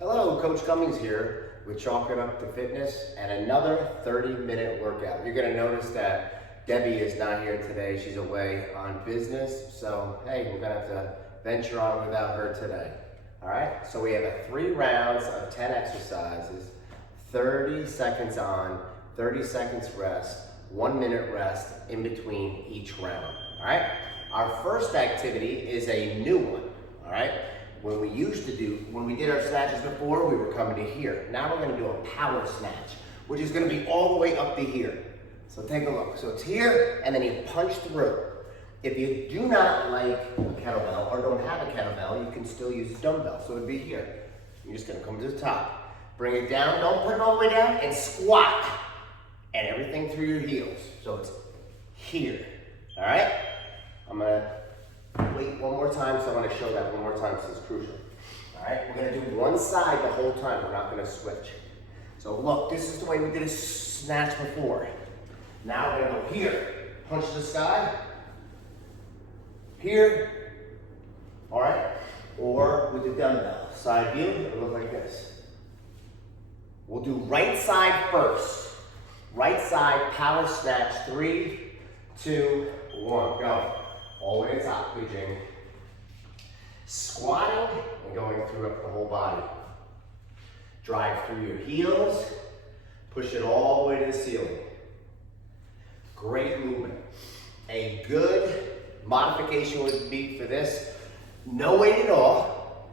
Hello, Coach Cummings here with Chalking Up to Fitness and another 30-minute workout. You're gonna notice that Debbie is not here today. She's away on business. So, hey, we're gonna have to venture on without her today. All right, so we have 3 rounds of 10 exercises, 30 seconds on, 30 seconds rest, 1 minute rest in between each round. All right, our first activity is a new one. All right. When we did our snatches before, we were coming to here. Now we're gonna do a power snatch, which is gonna be all the way up to here. So take a look. So it's here, and then you punch through. If you do not like a kettlebell or don't have a kettlebell, you can still use a dumbbell. So it'd be here. You're just gonna come to the top. Bring it down, don't put it all the way down, and squat. And everything through your heels. So it's here, all right? I'm gonna wait one more time, so I want to show that one more time because it's crucial. All right, we're going to do one side the whole time. We're not going to switch. So look, this is the way we did a snatch before. Now we're going to go here, punch the sky, here, all right? Or with the dumbbell, side view, it'll look like this. We'll do right side first. Right side, power snatch, 3, 2, 1, go. All the way to the top, good Jamie. Squatting and going through up the whole body. Drive through your heels, push it all the way to the ceiling. Great movement. A good modification would be for this, no weight at all,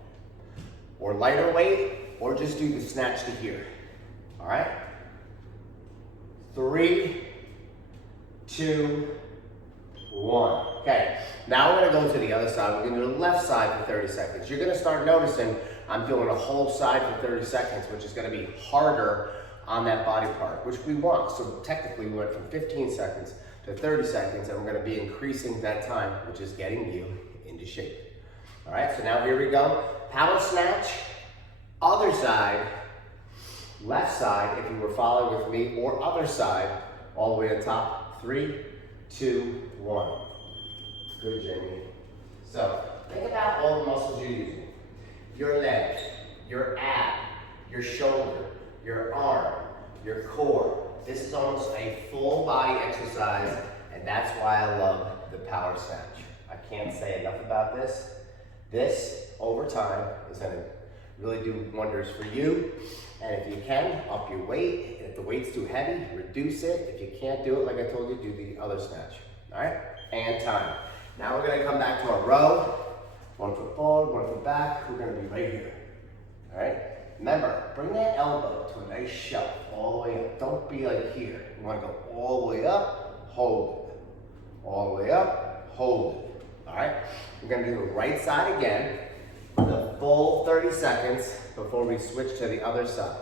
or lighter weight, or just do the snatch to here. All right? 3, 2, 1. Okay, now we're gonna go to the other side. We're gonna do the left side for 30 seconds. You're gonna start noticing I'm doing a whole side for 30 seconds, which is gonna be harder on that body part, which we want. So technically we went from 15 seconds to 30 seconds, and we're gonna be increasing that time, which is getting you into shape. All right, so now here we go. Power snatch, other side, left side, if you were following with me, or other side, all the way to the top. 3, 2, 1. Good, Jamie. So, think about all the muscles you're using. Your leg, your ab, your shoulder, your arm, your core. This is almost a full body exercise, and that's why I love the power snatch. I can't say enough about this. This, over time, is gonna really do wonders for you. And if you can, up your weight. If the weight's too heavy, reduce it. If you can't do it, like I told you, do the other snatch. All right? And time. Now we're gonna come back to our row. 1 foot forward, 1 foot back. We're gonna be right here. All right? Remember, bring that elbow to a nice shelf all the way up. Don't be like here. You wanna go all the way up, hold it. All the way up, hold it. All right? We're gonna do the right side again. The full 30 seconds before we switch to the other side.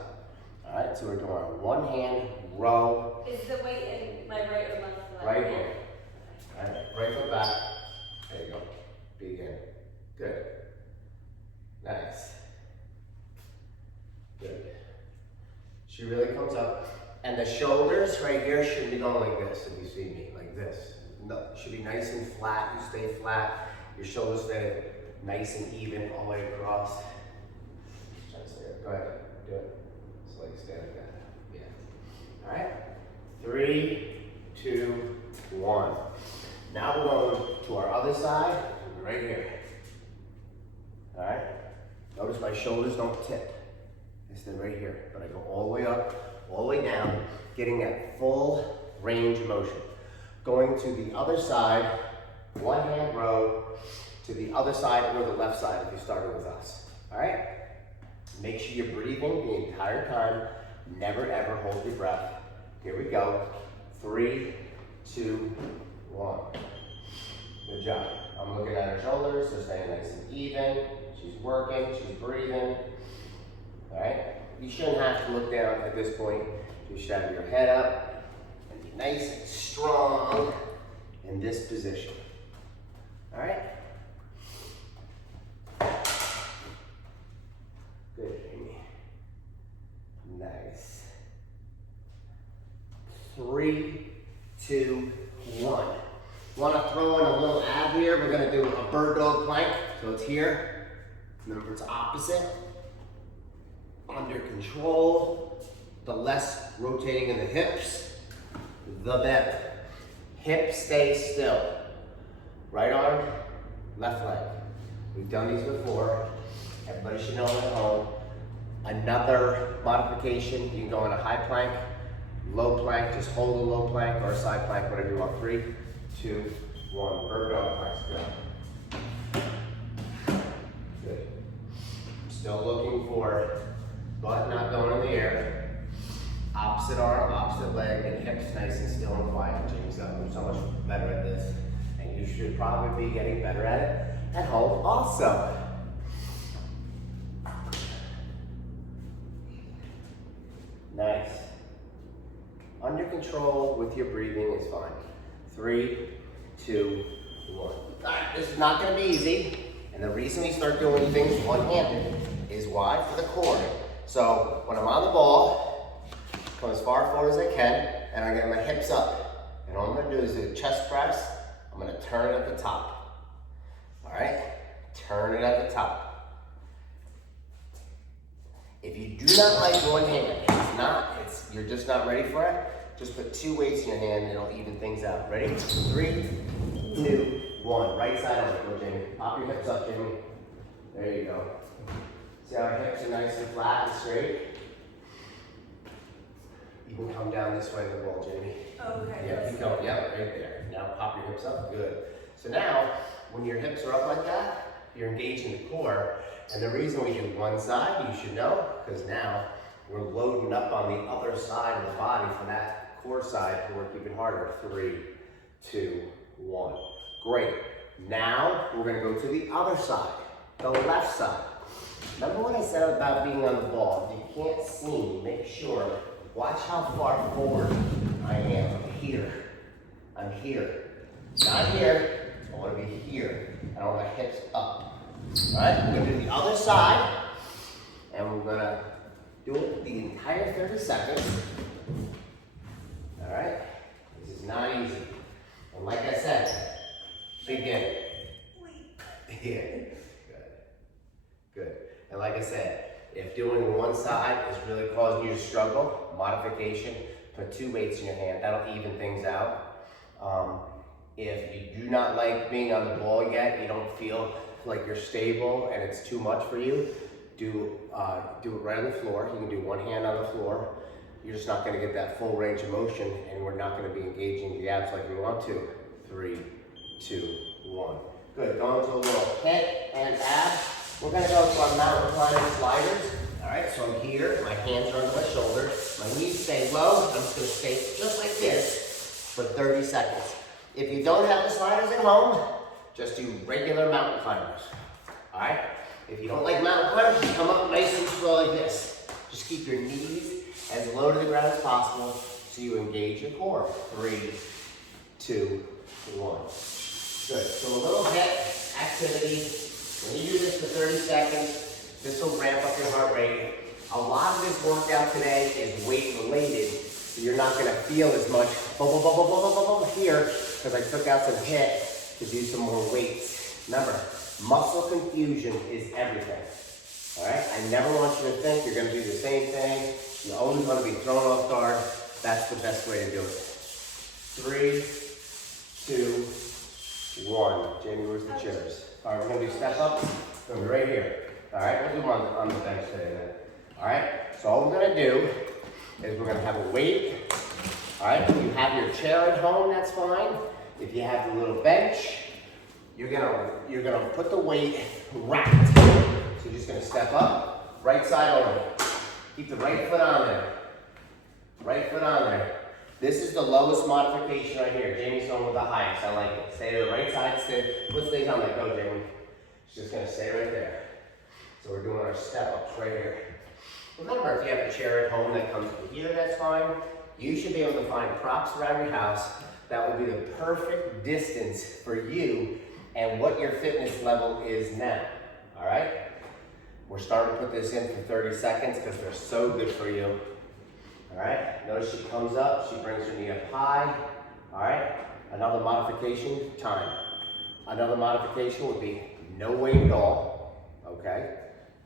All right, so we're doing our one hand row. Is the weight in my right or left foot? Right here. All right, right foot back. There you go. Begin. Good. Nice. Good. She really comes up. And the shoulders right here should be going like this, if you see me, like this. No, it should be nice and flat. You stay flat. Your shoulders stay nice and even all the way across. Go ahead, do it. So like stand like that. Yeah. All right. 3, 2, 1. Now we're going to our other side, right here. All right. Notice my shoulders don't tip. They stay right here, but I go all the way up, all the way down, getting that full range of motion. Going to the other side, one hand row, to the other side or the left side if you started with us. All right? Make sure you're breathing the entire time. Never ever hold your breath. Here we go. 3, 2, 1. Good job. I'm looking at her shoulders, so staying nice and even. She's working, she's breathing. All right? You shouldn't have to look down at this point. You should have your head up and be nice and strong in this position. All right? Good, Amy. Nice. 3, 2, 1. Want to throw in a little ab here? We're going to do a bird dog plank. So it's here. Remember, it's opposite. under control. The less rotating in the hips, the better. Hips stay still. Right arm, left leg. We've done these before. Everybody should know at home. Another modification, you can go on a high plank, low plank, just hold a low plank or a side plank, whatever you want. 3, 2, 1. Bird dog planks, go. Good. Still looking for butt not going in the air. Opposite arm, opposite leg, and hips nice and still and quiet. James gotten so much better at this, and you should probably be getting better at it at home also. Nice. Under control with your breathing is fine. 3, 2, 1. All right, this is not going to be easy, and the reason we start doing things one-handed is why? For the core. So when I'm on the ball, come as far forward as I can, and I get my hips up. And all I'm gonna do is do a chest press. I'm gonna turn it at the top. All right? Turn it at the top. If you do not like one hand, you're just not ready for it, just put 2 weights in your hand and it'll even things out. Ready? 3, 2, 1. Right side on it, go Jamie. Pop your hips up, Jamie. There you go. See how our hips are nice and flat and straight? You can come down this way of the wall, Jamie. Okay. Yeah, keep going. Yeah, right there. Now pop your hips up. Good. So now, when your hips are up like that, you're engaging the core. And the reason we do one side, you should know, because now we're loading up on the other side of the body for that core side to work even harder. 3, 2, 1. Great. Now we're going to go to the other side, the left side. Remember what I said about being on the ball? If you can't see, make sure. Watch how far forward I am. I'm here. I'm here. Not here. I want to be here. I want my hips up. All right? We're going to do the other side. And we're going to do it the entire 30 seconds. All right? This is not easy. And like I said, begin. Yeah. Good. Good. And like I said, if doing one side is really causing you to struggle, modification, put 2 weights in your hand. That'll even things out. If you do not like being on the ball yet, you don't feel like you're stable and it's too much for you, do it right on the floor. You can do one hand on the floor. You're just not going to get that full range of motion, and we're not going to be engaging the abs like we want to. 3, 2, 1. Good. Going to a little hip and abs. We're going to go to our mountain climbing sliders. All right, so I'm here. My hands are under my shoulders. My knees stay low. I'm just going to stay just like this for 30 seconds. If you don't have the sliders at home, just do regular mountain climbers. All right? If you don't like mountain climbers, just come up nice and slow like this. Just keep your knees as low to the ground as possible so you engage your core. 3, 2, 1. Good. So a little hip activity. When you do this for 30 seconds, this will ramp up your heart rate. A lot of this workout today is weight related, so you're not going to feel as much here because I took out some HIIT to do some more weights. Remember, muscle confusion is everything. All right? I never want you to think you're going to do the same thing. You always want to be thrown off guard. That's the best way to do it. 3, 2, 1. Jamie, where's the chairs? All right, we're going to do step up. We're going to be right here. All right, we'll do them on the bench today then. All right, so all we're going to do is we're going to have a weight. All right, if you have your chair at home, that's fine. If you have the little bench, you're gonna put the weight wrapped. So you're just going to step up, right side only. Keep the right foot on there. Right foot on there. This is the lowest modification right here. Jamie's going with the highest. I like it. Stay to the right side. Foot stays on there. Go, Jamie. She's just going to stay right there. So we're doing our step-ups right here. Remember, if you have a chair at home that comes from here, that's fine. You should be able to find props around your house that will be the perfect distance for you and what your fitness level is now. All right? We're starting to put this in for 30 seconds because they're so good for you. All right? Notice she comes up, she brings her knee up high. All right? Another modification, time. Another modification would be no weight at all. Okay?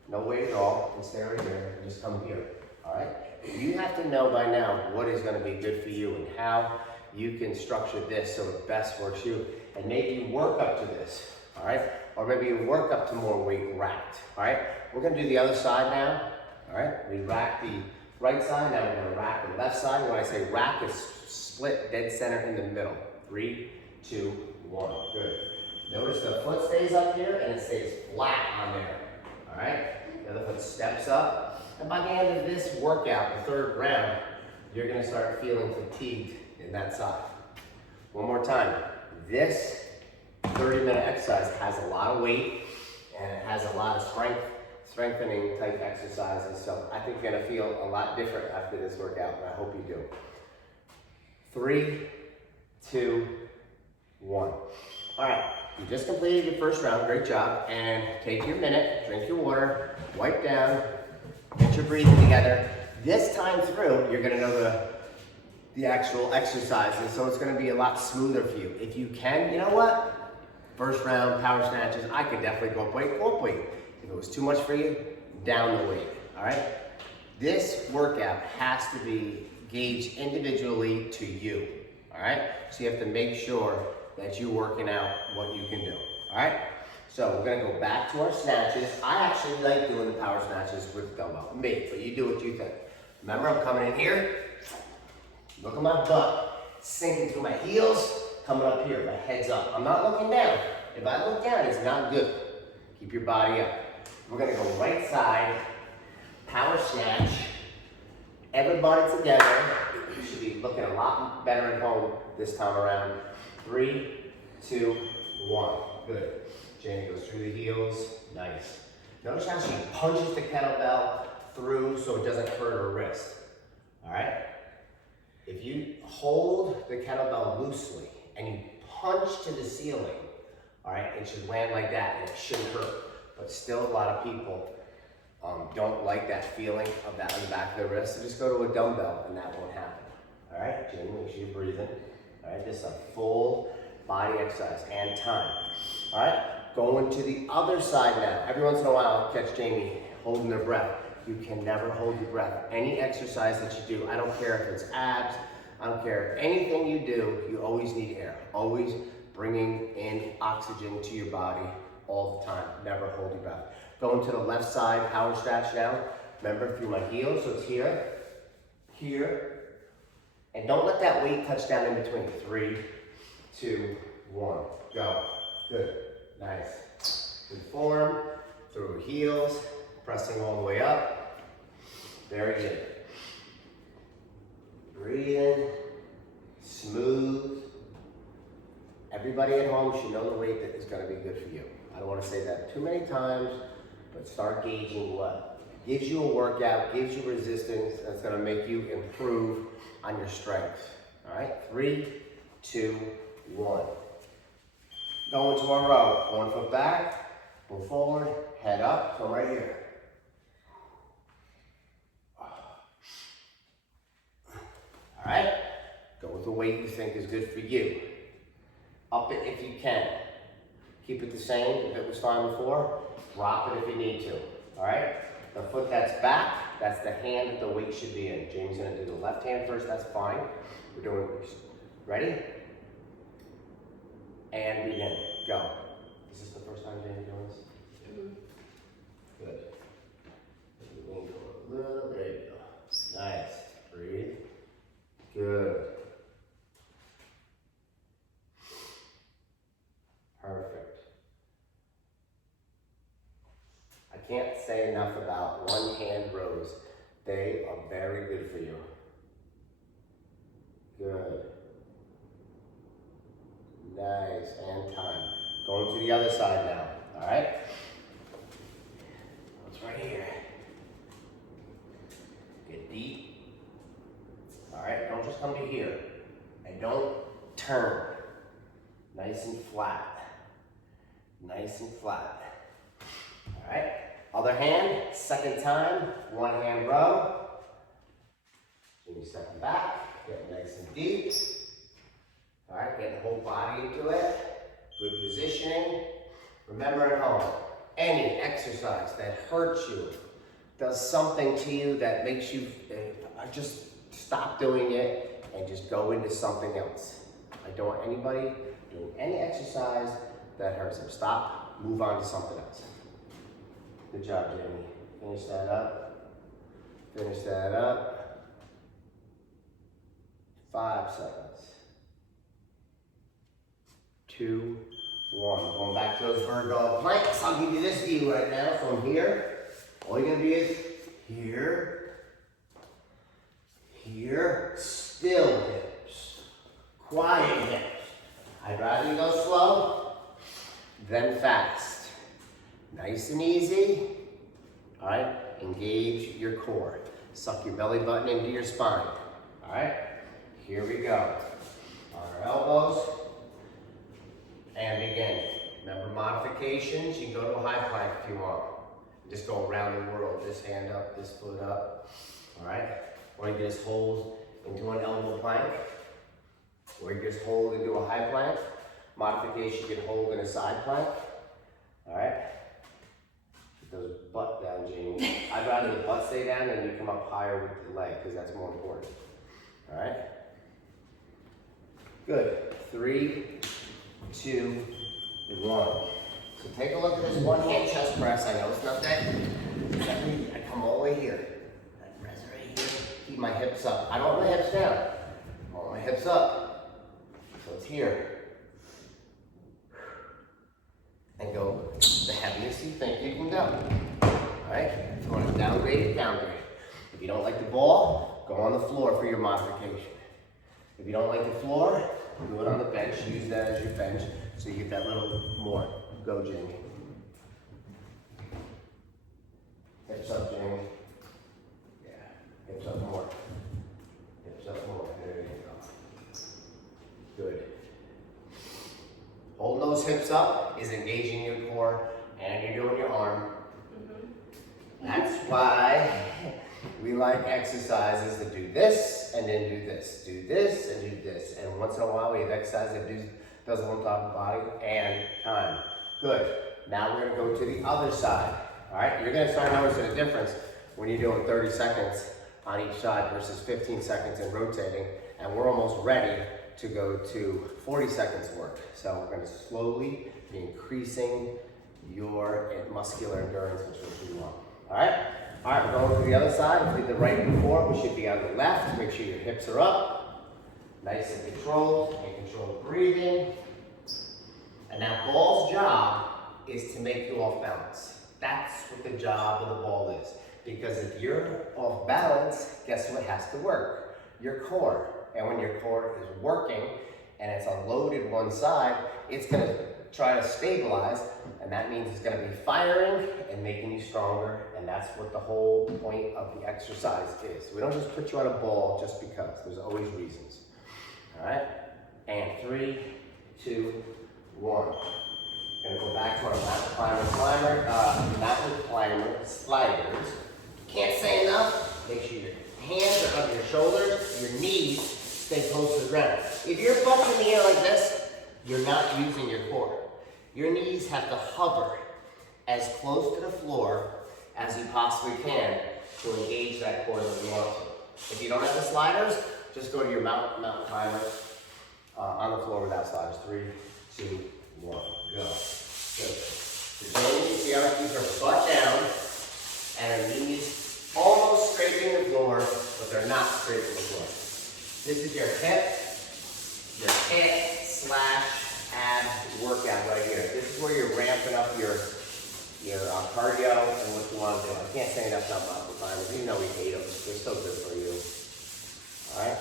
no weight at all, and stay right here, and just come here, all right? You have to know by now what is gonna be good for you and how you can structure this so it best works you, and maybe you work up to this, all right? Or maybe you work up to more weight racked, all right? We're gonna do the other side now, all right? We rack the right side, now we're gonna rack the left side. When I say rack, it's split dead center in the middle. 3, 2, 1, good. Notice the foot stays up here and it stays flat on there, all right? The other foot steps up, and by the end of this workout, the third round, you're gonna start feeling fatigued in that side. One more time. This 30-minute exercise has a lot of weight and it has a lot of strengthening type exercises. So I think you're gonna feel a lot different after this workout, and I hope you do. 3, 2, 1. All right, you just completed your first round, great job. And take your minute, drink your water, wipe down, get your breathing together. This time through, you're gonna know the actual exercises, so it's gonna be a lot smoother for you. If you can, you know what? First round, power snatches, I could definitely go up weight. If it was too much for you, down the weight, all right? This workout has to be gauged individually to you, all right? So you have to make sure that you're working out what you can do, all right? So we're gonna go back to our snatches. I actually like doing the power snatches with dumbbell, me, but you do what you think. Remember, I'm coming in here, look at my butt, sinking through my heels, coming up here, my head's up. I'm not looking down. If I look down, it's not good. Keep your body up. We're gonna go right side, power snatch. Everybody together. You should be looking a lot better at home this time around. 3, 2, 1. Good. Jamie goes through the heels. Nice. Notice how she punches the kettlebell through so it doesn't hurt her wrist. All right? If you hold the kettlebell loosely and you punch to the ceiling, all right, it should land like that and it shouldn't hurt. But still, a lot of people don't like that feeling of that on the back of the wrist. So just go to a dumbbell and that won't happen. All right, Jamie, make sure you're breathing. All right, just a full body exercise and time. All right, going to the other side now. Every once in a while, I'll catch Jamie holding their breath. You can never hold your breath. Any exercise that you do, I don't care if it's abs, I don't care, anything you do, you always need air. Always bringing in oxygen to your body all the time. Never hold your breath. Going to the left side, power snatch now. Remember, through my heels, so it's here, here, and don't let that weight touch down in between. 3, 2, 1, go. Good, nice. Good form, through heels, pressing all the way up. Very good. Breathing, smooth. Everybody at home should know the weight that is going to be good for you. I don't want to say that too many times, but start gauging what gives you a workout, gives you resistance, that's going to make you improve on your strength. All right, 3, 2, 1. Go into our row. 1 foot back, move forward, head up, come right here. All right, go with the weight you think is good for you. Up it if you can. Keep it the same if it was fine before. Drop it if you need to, all right? The foot that's back, that's the hand that the weight should be in. Jamie's gonna do the left hand first, that's fine. We're doing, ready? And begin, go. Is this the first time Jamie doing this? Mm-hmm. Good. Lean forward a little, there you go. Nice, breathe. Good. Perfect. I can't say enough about one hand rows. They are very good for you. Good. Nice, and time. Going to the other side now, all right? It's right here. Get deep. All right, don't just come to here. And don't turn. Nice and flat. Nice and flat. All right, other hand, second time, one hand row. Jimmy stepping back, get nice and deep. All right, get the whole body into it. Good positioning. Remember at home, any exercise that hurts you, does something to you that makes you just stop doing it and just go into something else. I don't want anybody doing any exercise that hurts them. Stop, move on to something else. Good job, Jamie. Finish that up. Finish that up. 5 seconds. 2, 1. Going back to those bird dog planks. I'll give you this view right now from here. All you're gonna be is here, here, still hips, quiet hips. I'd rather you go slow than fast. Nice and easy. All right, engage your core. Suck your belly button into your spine. All right, here we go. On our elbows. And again, remember modifications, you can go to a high plank if you want. Just go around the world, this hand up, this foot up. All right, or you can just hold into an elbow plank, or you just hold into a high plank. Modification, you can hold in a side plank. All right, keep those butt down, Jamie. I'd rather the butt stay down than you come up higher with the leg, because that's more important. All right, good. 3, 2, 1. So take a look at this one-hand chest press. I know it's not that. I come all the way here. I press right here. Keep my hips up. I don't want my hips down. I want my hips up. So it's here. And go the heaviest you think you can go. Alright? If you want to downgrade it, downgrade. If you don't like the ball, go on the floor for your modification. If you don't like the floor, do it on the bench. Use that as your bench so you get that little more. Go, Jamie. Hips up, Jamie. Yeah, hips up more. Hips up more. There you go. Good. Holding those hips up is engaging your core and you're doing your arm. That's why we like exercises that do this and then do this. Do this and do this. And once in a while we have exercises that does one type of body and time. Good. Now we're going to go to the other side. All right, you're going to start noticing a difference when you're doing 30 seconds on each side versus 15 seconds and rotating. And we're almost ready to go to 40 seconds work. So we're going to slowly be increasing your muscular endurance, which is what we want. All right, we're going to the other side. We did the right before. We should be on the left. Make sure your hips are up. Nice and controlled breathing. And that ball's job is to make you off balance. That's what the job of the ball is. Because if you're off balance, guess what has to work? Your core. And when your core is working and it's unloaded one side, it's going to try to stabilize, and that means it's going to be firing and making you stronger, and that's what the whole point of the exercise is. We don't just put you on a ball just because. There's always reasons. All right? And 3, 2, 1. Gonna go back to our mountain climber sliders. Can't say enough. Make sure your hands are under your shoulders, your knees stay close to the ground. If your butt's in the air like this, you're not using your core. Your knees have to hover as close to the floor as you possibly can to engage that core that you want to. If you don't have the sliders, just go to your mountain climber on the floor without sliders. 3, 2, 1, go. Good. So Jamie, see how I keep her butt down and her knees almost scraping the floor, but they're not scraping the floor. This is your hip /ab workout right here. This is where you're ramping up your cardio and what you want to do. I can't say enough about mountain climbers. You know we hate them. They're so good for you. All right.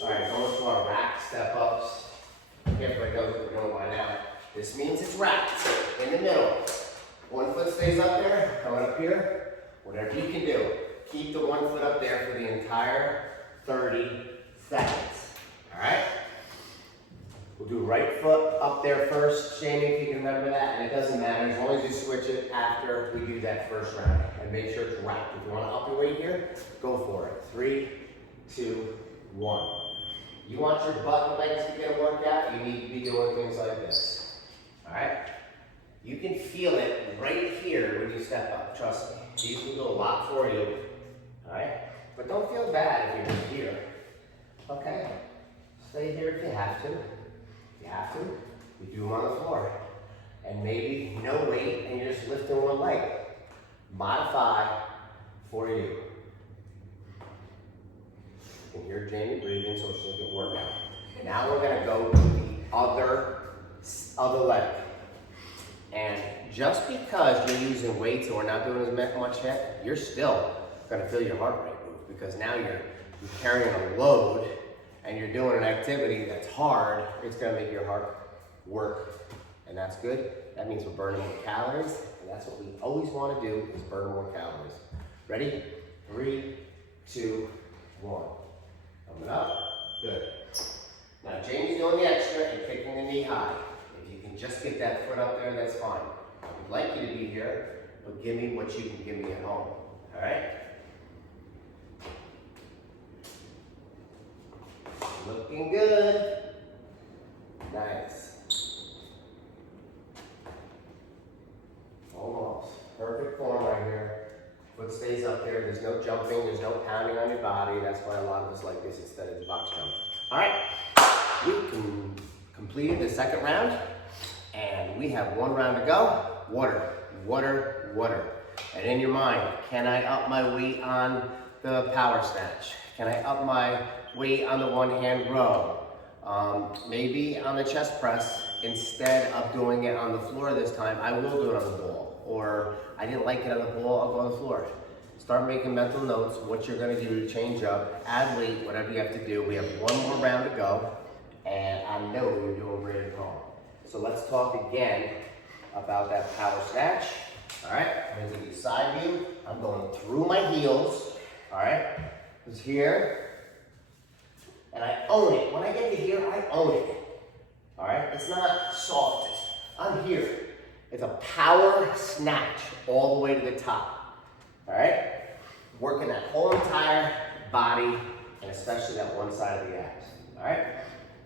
All right, going to our rack step ups. Everybody knows what we're doing by now. This means it's racked in the middle. One foot stays up there, coming up here. Whatever you can do. Keep the one foot up there for the entire 30 seconds. All right? We'll do right foot up there first. Jamie, if you can remember that, and it doesn't matter as long as you switch it after we do that first round. And make sure it's racked. If you want to up your weight here, go for it. 3, 2, 1. You want your butt and legs to get a workout, you need to be doing things like this. All right? You can feel it right here when you step up, trust me. These will do a lot for you. All right? But don't feel bad if you're just here. Okay? Stay here if you have to. If you have to, you do them on the floor. And maybe no weight and you're just lifting one leg. Modify for you. You can hear Jamie breathing, so she'll get workout. Now we're gonna go to the other leg. And just because you're using weights and we're not doing as much HIIT, you're still gonna feel your heart rate move because now you're carrying a load and you're doing an activity that's hard. It's gonna make your heart work, and that's good. That means we're burning more calories, and that's what we always wanna do is burn more calories. Ready? 3, 2, 1. Coming up, good. Now Jamie's doing the extra and kicking the knee high. If you can just get that foot up there, that's fine. I'd like you to be here, but give me what you can give me at home, all right? Looking good. Nice. Almost. Perfect form right here. Foot stays up there. There's no jumping. There's no pounding on your body. That's why a lot of us like this instead of the box jump. All right. We completed the second round, and we have one round to go. Water, water, water. And in your mind, can I up my weight on the power snatch? Can I up my weight on the one-hand row? Maybe on the chest press, instead of doing it on the floor this time, I will do it on the ball. Or I didn't like it on the ball, I'll go on the floor. Start making mental notes, what you're gonna do to change up, add weight, whatever you have to do. We have one more round to go, and I know you're doing great at home. So let's talk again about that power snatch. All right, I'm gonna give you side view. I'm going through my heels, all right? It's here, and I own it. When I get to here, I own it, all right? It's not soft, I'm here. It's a power snatch all the way to the top, all right? Working that whole entire body, and especially that one side of the abs, all right?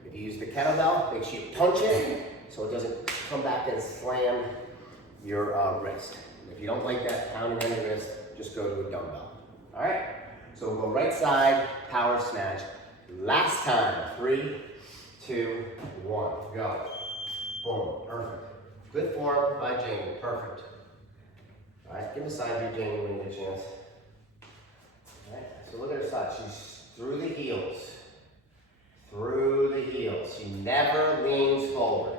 If you use the kettlebell, make sure you punch it so it doesn't come back and slam your wrist. If you don't like that pounding on your wrist, just go to a dumbbell, all right? So we'll go right side, power snatch. Last time, 3, 2, 1, go. Boom, perfect. Good form by Jamie, perfect. All right, give me a side view, Jamie, when you get a chance. All right, so look at her side. She's through the heels. Through the heels. She never leans forward.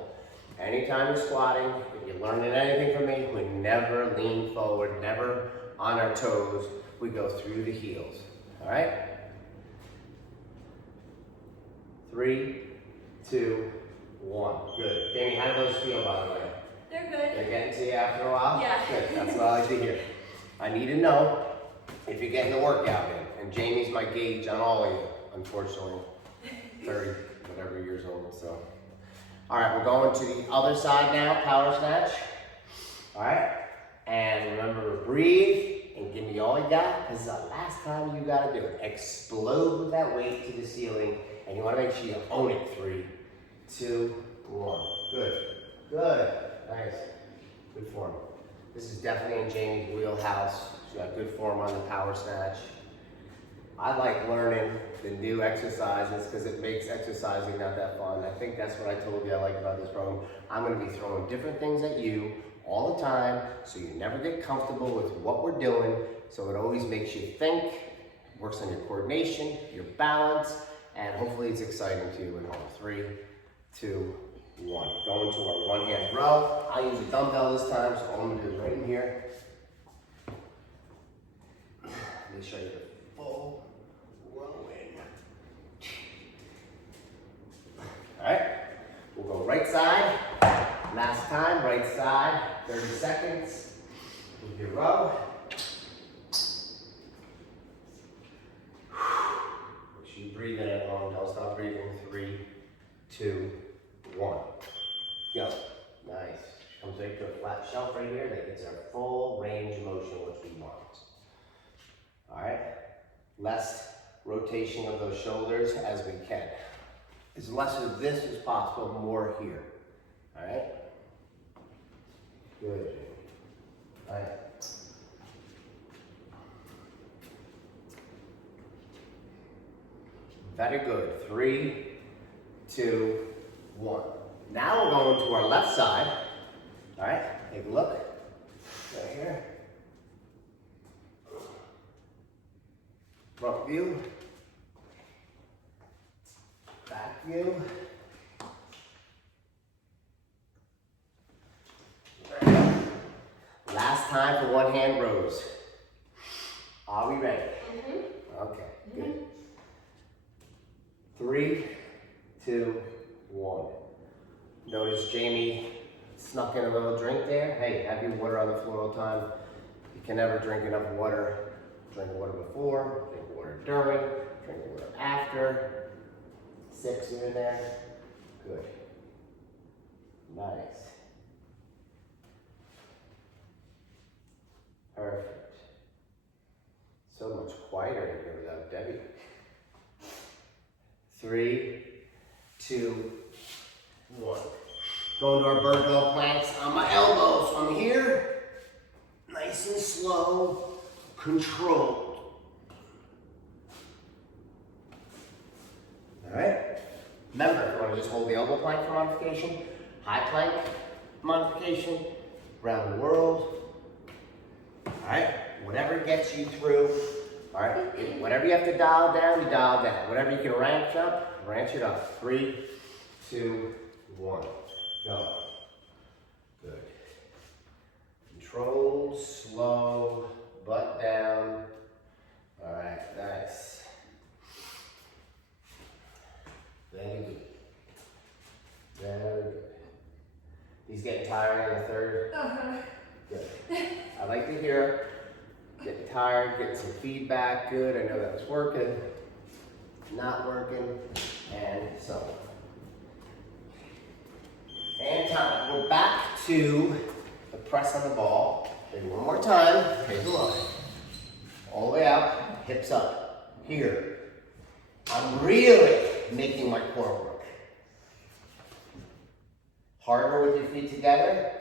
Anytime you're squatting, if you're learning anything from me, we never lean forward, never on our toes. We go through the heels. All right? 3, 2, 1. Good. Jamie, how do those feel, by the way? They're good. They're getting to you after a while? Yeah. Good. That's what I like to hear. I need to know if you're getting the workout in. And Jamie's my gauge on all of you, unfortunately. 30, whatever years old, so. All right, we're going to the other side now, power snatch. All right, and remember to breathe and give me all you got, because it's the last time you gotta do it. Explode with that weight to the ceiling, and you wanna make sure you own it. 3, 2, 1. Good, good, nice, good form. This is definitely in Jamie's wheelhouse. She's got good form on the power snatch. I like learning the new exercises because it makes exercising not that fun. I think that's what I told you I like about this program. I'm going to be throwing different things at you all the time so you never get comfortable with what we're doing. So it always makes you think, works on your coordination, your balance, and hopefully it's exciting to you at home. 3, 2, 1. Going to our one-hand row. I'll use a dumbbell this time, so all I'm going to do is right in here. Let me show you the full row in. All right, we'll go right side. Last time, right side, 30 seconds. Move your row. Make sure you breathe in at home. Don't stop breathing. 3, 2, 1. Go. Nice. Comes right to a flat shelf right here. That gets our full range of motion, which we want. All right. Less rotation of those shoulders as we can. as less of this as possible, more here. All right? Good. All right. Very good. 3, 2, 1. Now we're going to our left side. All right, take a look. Right here. Front view. Back view. Last time for one hand rows. Are we ready? Okay, good. 3, 2, 1. Notice Jamie snuck in a little drink there. Hey, have your water on the floor all the time. You can never drink enough water. Drink water before, drink water during, drink water after. 6 in there. Good. Nice. Perfect. So much quieter in here without Debbie. 3, 2, 1. Going to our bird dog planks on my elbows from here. Nice and slow, controlled. All right. Remember, if you want to just hold the elbow plank for modification, high plank modification, around the world. All right. Whatever gets you through. All right. Whatever you have to dial down, you dial down. Whatever you can ranch it up. 3, 2, 1. Go. Good. Controlled, slow, butt down. All right, nice. Very good. Very good. He's getting tired on the third? Good. I like to hear getting tired, getting some feedback. Good, I know that was working, not working, and so on. And time. We're back to the press on the ball. Maybe one more time. Take a look. All the way up, hips up. Here. I'm really making my core work. Harder with your feet together.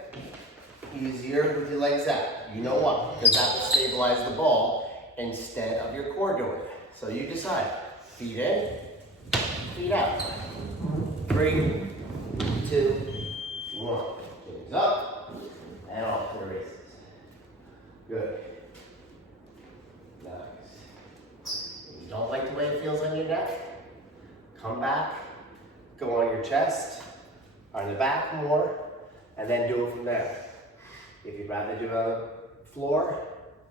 Easier with your legs out. You know what? Because that will stabilize the ball instead of your core doing it. So you decide. Feet in, feet out. 3, 2, 1. Hands up and off to the races. Good. Nice. If you don't like the way it feels on your neck, come back, go on your chest, on the back more, and then do it from there. If you'd rather do it on the floor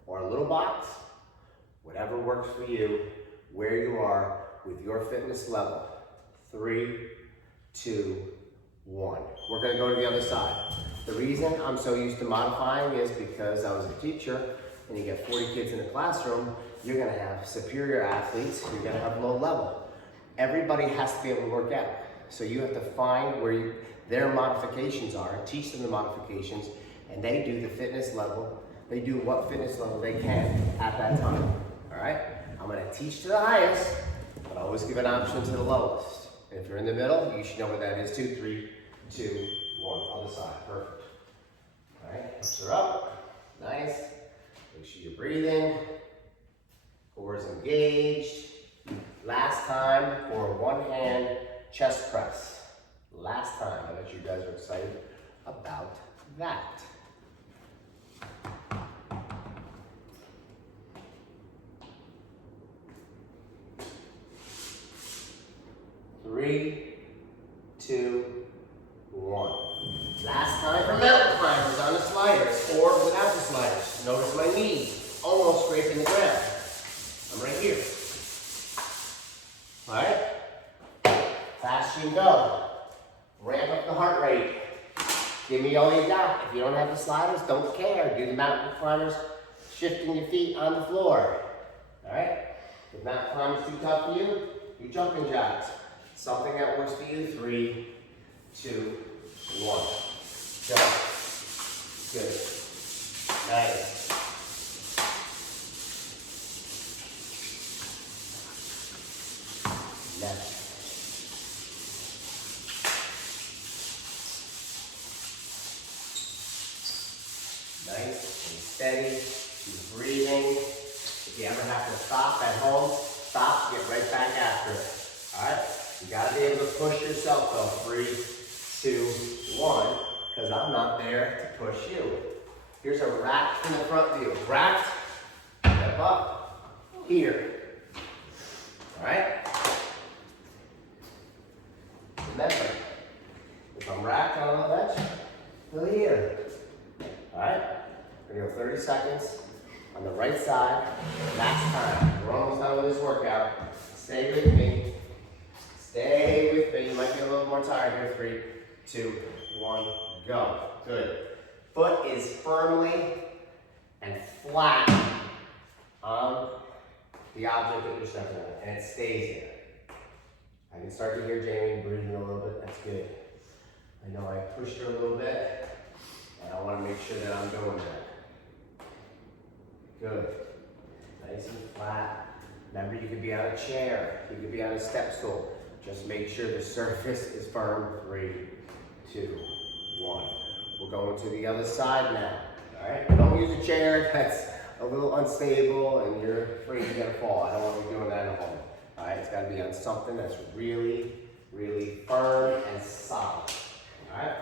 or a little box, whatever works for you, where you are with your fitness level. 3, 2, 1. We're going to go to the other side. The reason I'm so used to modifying is because I was a teacher and you get 40 kids in a classroom, you're going to have superior athletes, you're going to have low level. Everybody has to be able to work out. So you have to find where their modifications are, teach them the modifications, and they do the fitness level. They do what fitness level they can at that time. All right? I'm going to teach to the highest, but I always give an option to the lowest. And if you're in the middle, you should know what that is. 2, 3, 2, 1. Other side. Perfect. All right. Hips are up. Nice. Make sure you're breathing. Core is engaged. Last time for a one-hand chest press. Last time. I bet you guys are excited about that. Three, 2, 1. Last time for mountain climbers on the sliders or without the sliders. Notice my knees almost scraping the ground. I'm right here. All right? Fast you can go. Ramp up the heart rate. Give me all you got. If you don't have the sliders, don't care. Do the mountain climbers, shifting your feet on the floor. All right? If mountain climbers too tough for you, do jumping jacks. Something that works for you. 3, 2, 1. Go. Good. Nice. Left. Nice and steady. Keep breathing. If you ever have to stop at home, stop, get right back after it. All right? You gotta be able to push yourself though. 3, 2, 1, because I'm not there to push you. Here's a rack from the front view. Racked, step up, here. All right? Remember, if I'm racked on the bench, go here. All right? We're gonna go 30 seconds on the right side. Last time. We're almost done with this workout. Stay with me. Stay with me. You might be a little more tired here. 3, 2, 1, go. Good. Foot is firmly and flat on the object that you're stepping on, and it stays there. I can start to hear Jamie breathing a little bit. That's good. I know I pushed her a little bit, and I want to make sure that I'm doing that. Good. Nice and flat. Remember, you could be on a chair. You could be on a step stool. Just make sure the surface is firm. 3, 2, 1. We're going to the other side now. All right? Don't use a chair that's a little unstable and you're afraid you're gonna fall. I don't want to be doing that at home. All right? It's got to be on something that's really, really firm and solid. All right?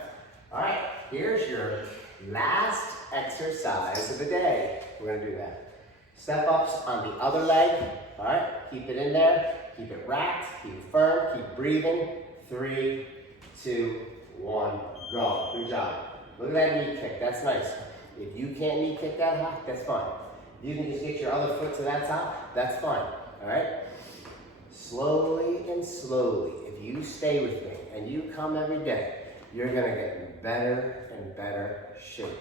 All right. Here's your last exercise of the day. We're gonna do that. Step ups on the other leg. All right? Keep it in there. Keep it racked. Keep it firm. Keep breathing. 3, 2, 1, go. Good job. Look at that knee kick. That's nice. If you can't knee kick that high, that's fine. You can just get your other foot to that top, that's fine. All right? Slowly and slowly, if you stay with me and you come every day, you're gonna get in better and better shape.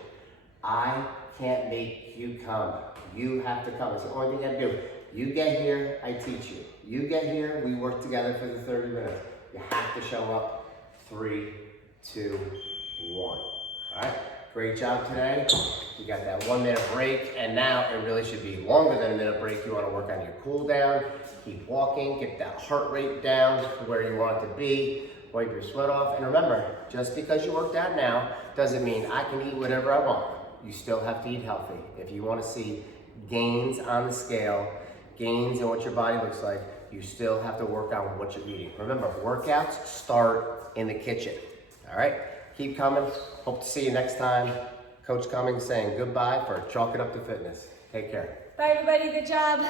I can't make you come. You have to come. It's the only thing I do. You get here, I teach you. You get here, we work together for the 30 minutes. You have to show up. 3, 2, 1. All right? Great job today. You got that 1 minute break, and now it really should be longer than a minute break. You want to work on your cool down. Keep walking, get that heart rate down to where you want it to be. Wipe your sweat off. And remember, just because you worked out now doesn't mean I can eat whatever I want. You still have to eat healthy. If you want to see gains on the scale, gains in what your body looks like, you still have to work on what you're eating. Remember, workouts start in the kitchen. All right? Keep coming. Hope to see you next time. Coach Cummings saying goodbye for Chalk It Up to Fitness. Take care. Bye, everybody. Good job.